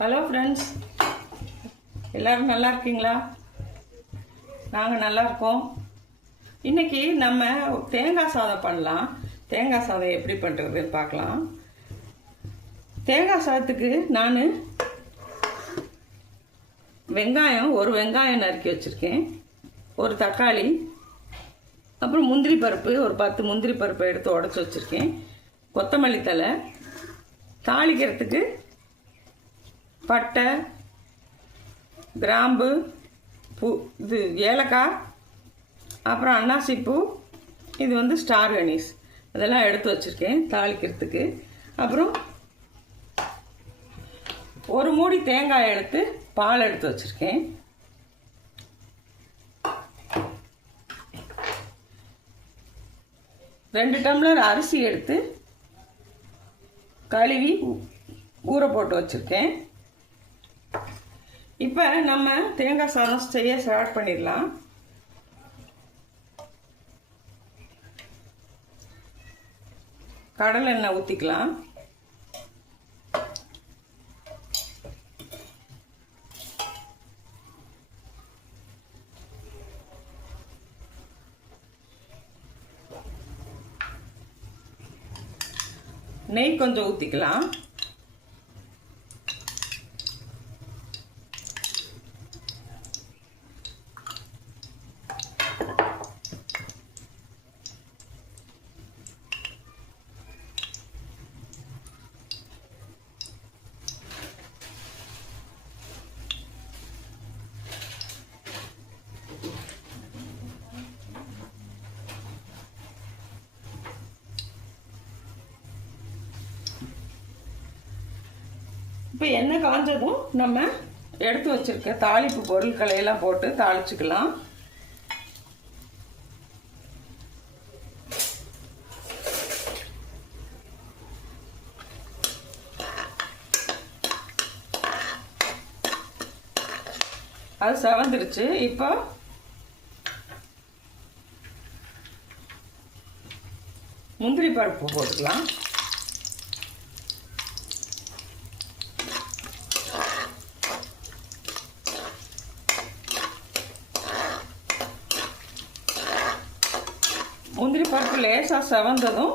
Hello friends, எல்லோரும் நல்லா இருக்கீங்களா? நாங்கள் நல்லா இருக்கோம். இன்றைக்கி நம்ம தேங்காய் சாதம் பண்ணலாம். தேங்காய் சாதம் எப்படி பண்ணுறதுன்னு பார்க்கலாம். தேங்காய் சாதத்துக்கு நான் ஒரு வெங்காயம் நறுக்கி வச்சுருக்கேன், ஒரு தக்காளி, அப்புறம் முந்திரி பருப்பு, ஒரு 10 முந்திரி பருப்பை எடுத்து உடச்சி வச்சுருக்கேன், கொத்தமல்லி தழை, தாளிக்கிறதுக்கு பட்டை, கிராம்பு, இது ஏலக்காய், அப்புறம் அன்னாசிப்பூ, இது ஸ்டார் அனீஸ், அதெல்லாம் எடுத்து வச்சுருக்கேன் தாளிக்கிறதுக்கு. அப்புறம் ஒரு மூடி தேங்காய் எடுத்து பால் எடுத்து வச்சுருக்கேன். ரெண்டு டம்ளர் அரிசி எடுத்து கழுவி ஊற போட்டு வச்சுருக்கேன். இப்போ நம்ம தேங்காய் சாதம் செய்ய ஸ்டார்ட் பண்ணிடலாம். கடலை எண்ணெய் ஊற்றிக்கலாம். நெய் கொஞ்சம் ஊற்றிக்கலாம். இப்போ எண்ணெய் காஞ்சதும் நம்ம எடுத்து வச்சிருக்க தாளிப்பு பொருட்களை எல்லாம் போட்டு தாளிச்சுக்கலாம். அது செவந்துருச்சு. இப்போ முந்திரி பருப்பு போட்டுக்கலாம். முந்திரி பருப்பு லேசாக செவந்ததும்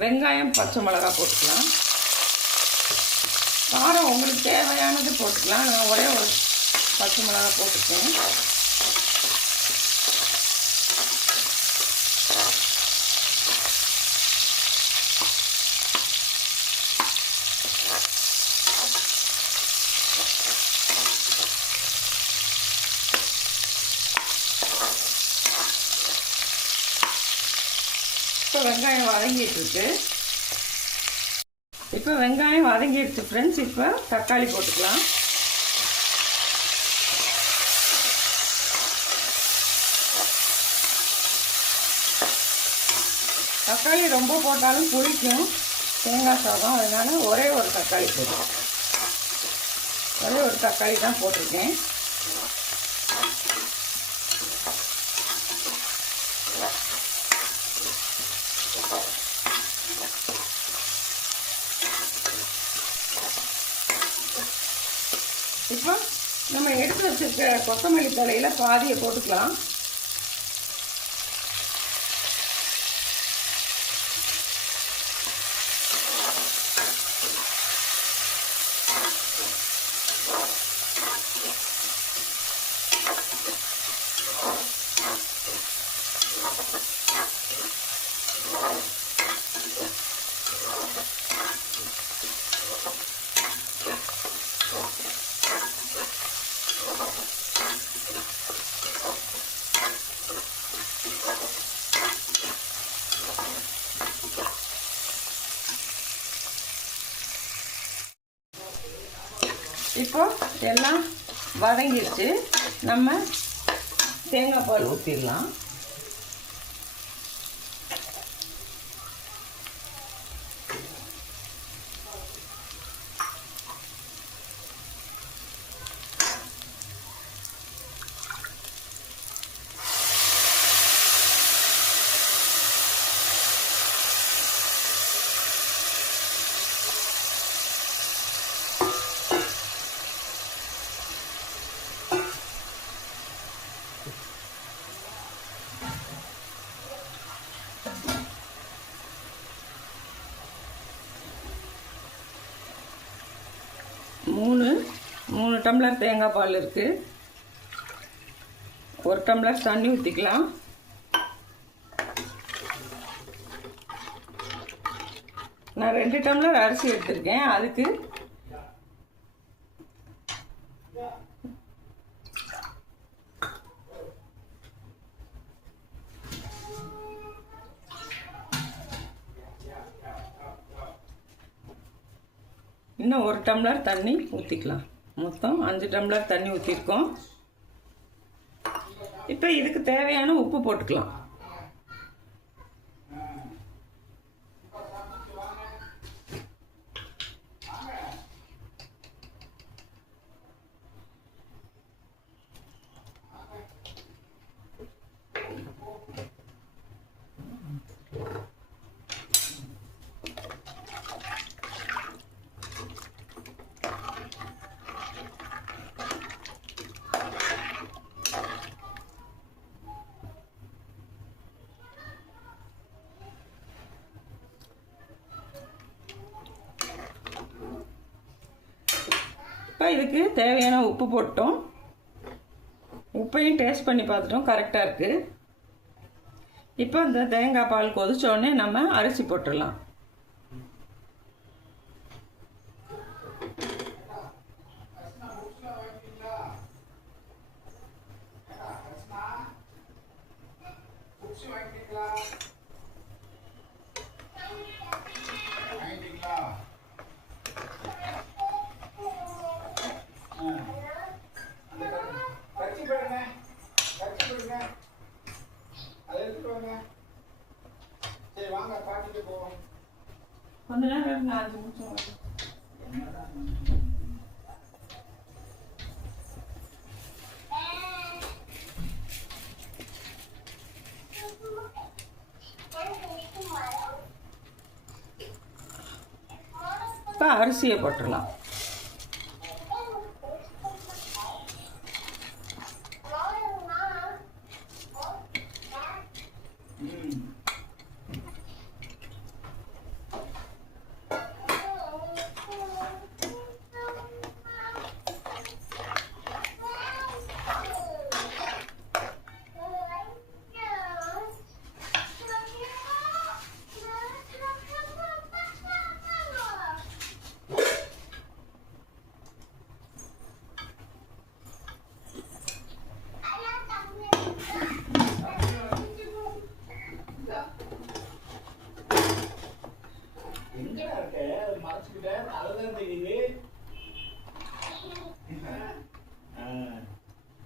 வெங்காயம், பச்சை மிளகாய் போட்டுக்கலாம். காரம் உங்களுக்கு தேவையானது போட்டுக்கலாம். நான் ஒரே ஒரு பச்சை மிளகாய் போட்டுக்கேன். இப்போ வெங்காயம் வதங்கிட்டுருக்கு. இப்போ வெங்காயம் வதங்கிடுச்சு ஃப்ரெண்ட்ஸ். இப்போ தக்காளி போட்டுக்கலாம். தக்காளி ரொம்ப போட்டாலும் புளிக்கும் தேங்காய் சாதம், அதனால ஒரே ஒரு தக்காளி போட்டுருக்கேன். ஒரே ஒரு தக்காளி தான் போட்டிருக்கேன். இப்போ நம்ம எடுத்து வச்சிருக்க கொத்தமல்லி தழையில பாதியை போட்டுக்கலாம். இப்போ எல்லாம் வதங்கிடுச்சு. நம்ம தேங்காய் பால் ஊற்றிடலாம். மூணு டம்ளர் தேங்காய் பால் இருக்குது. 1 டம்ளர் தண்ணி ஊற்றிக்கலாம். நான் 2 டம்ளர் அரிசி எடுத்திருக்கேன். அதுக்கு இன்னும் 1 டம்ளர் தண்ணி ஊற்றிக்கலாம். மொத்தம் 5 டம்ளர் தண்ணி ஊற்றிருக்கோம். இப்போ இதுக்கு தேவையான உப்பு போட்டுக்கலாம். இப்போ இதுக்கு தேவையான உப்பு போட்டோம். உப்பையும் டேஸ்ட் பண்ணி பார்த்துட்டோம், கரெக்டாக இருக்குது. இப்போ இந்த தேங்காய் பால் கொதிச்சோடனே நம்ம அரிசி போட்டுடலாம். கொஞ்ச நேரம் 5 நிமிஷம் இப்போ அரிசியை போட்டுடலாம்.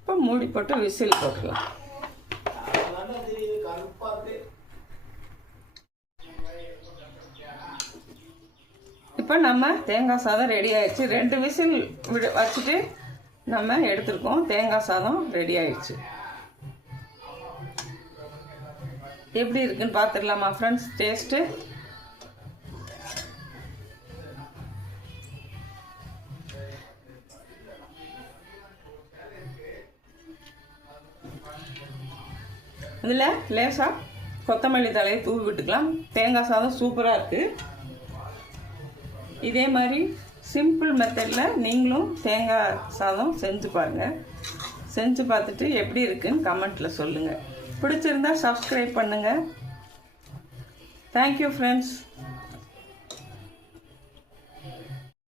இப்போ மூடி போட்டு விசில் போட்டுக்கலாம். இப்போ நம்ம தேங்காய் சாதம் ரெடி ஆயிடுச்சு. 2 விசில் வச்சுட்டு நம்ம எடுத்துருக்கோம். தேங்காய் சாதம் ரெடி ஆயிடுச்சு. எப்படி இருக்குன்னு பார்த்துடலாமா ஃப்ரெண்ட்ஸ்? டேஸ்ட்டு இதில் லேசாக கொத்தமல்லி தலையை தூவி விட்டுக்கலாம். தேங்காய் சாதம் சூப்பராக இருக்குது. இதே மாதிரி சிம்பிள் மெத்தடில் நீங்களும் தேங்காய் சாதம் செஞ்சு பாருங்கள். செஞ்சு பார்த்துட்டு எப்படி இருக்குன்னு கமெண்ட்டில் சொல்லுங்கள். பிடிச்சிருந்தா சப்ஸ்கிரைப் பண்ணுங்கள். Thank you friends.